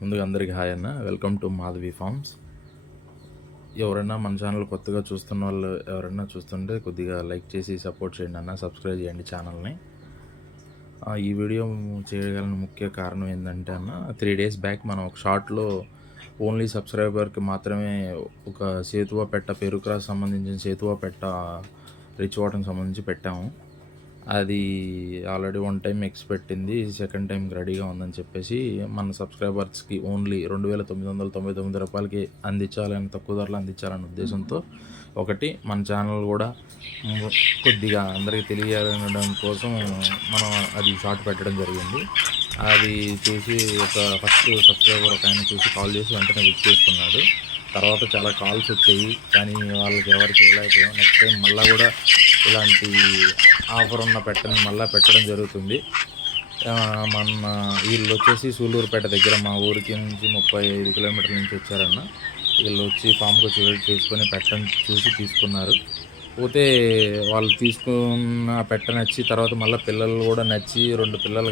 ముందుగా అందరికీ హాయ్ అన్న. Welcome to Madhavi farms. ఎవరైనా మన ఛానల్ కొత్తగా చూస్తున్న వాళ్ళు ఎవరైనా చూస్తుంటే కొద్దిగా లైక్ చేసి సపోర్ట్ చేయండి అన్న, సబ్స్క్రైబ్ చేయండి ఛానల్ని. ఈ వీడియో చేయగల ముఖ్య కారణం ఏంటంటే అన్న, 3 days బ్యాక్ మనం ఒక షార్ట్లో ఓన్లీ సబ్స్క్రైబర్కి మాత్రమే ఒక సేతువా పెట్ట పెరుక్రాస్ సంబంధించిన సేతువా పెట్ట రిచ్ వాటర్కి సంబంధించి పెట్టాము. అది ఆల్రెడీ 1 time ఎగ్స్ పెట్టింది, సెకండ్ టైంకి రెడీగా ఉందని చెప్పేసి మన సబ్స్క్రైబర్స్కి ఓన్లీ 2,999 రూపాయలకి అందించాలని, తక్కువ ధరలో అందించాలనే ఉద్దేశంతో ఒకటి మన ఛానల్ కూడా కొద్దిగా అందరికీ తెలియజేయడం కోసం మనం అది షార్ట్ పెట్టడం జరిగింది. అది చూసి ఫస్ట్ సబ్స్క్రైబర్ ఒక ఆయన చూసి కాల్ చేసి వెంటనే బుక్ చేసుకున్నాడు. తర్వాత చాలా కాల్స్ వచ్చాయి, కానీ వాళ్ళకి ఎవరికి ఇవ్వలేకపోయాం. నెక్స్ట్ టైం మళ్ళీ కూడా ఇలాంటి ఆఫర్ ఉన్న పెట్టని మళ్ళీ పెట్టడం జరుగుతుంది. మన వీళ్ళు వచ్చేసి సూళ్ళూరుపేట దగ్గర మా ఊరికి నుంచి 35 కిలోమీటర్ల నుంచి వచ్చారన్న. వీళ్ళు వచ్చి ఫామ్కి వచ్చి వెయిట్ చేసుకొని పెట్టని చూసి తీసుకున్నారు. పోతే వాళ్ళు తీసుకున్న పెట్ట నచ్చి తర్వాత మళ్ళీ పిల్లలు కూడా నచ్చి 2 పిల్లలు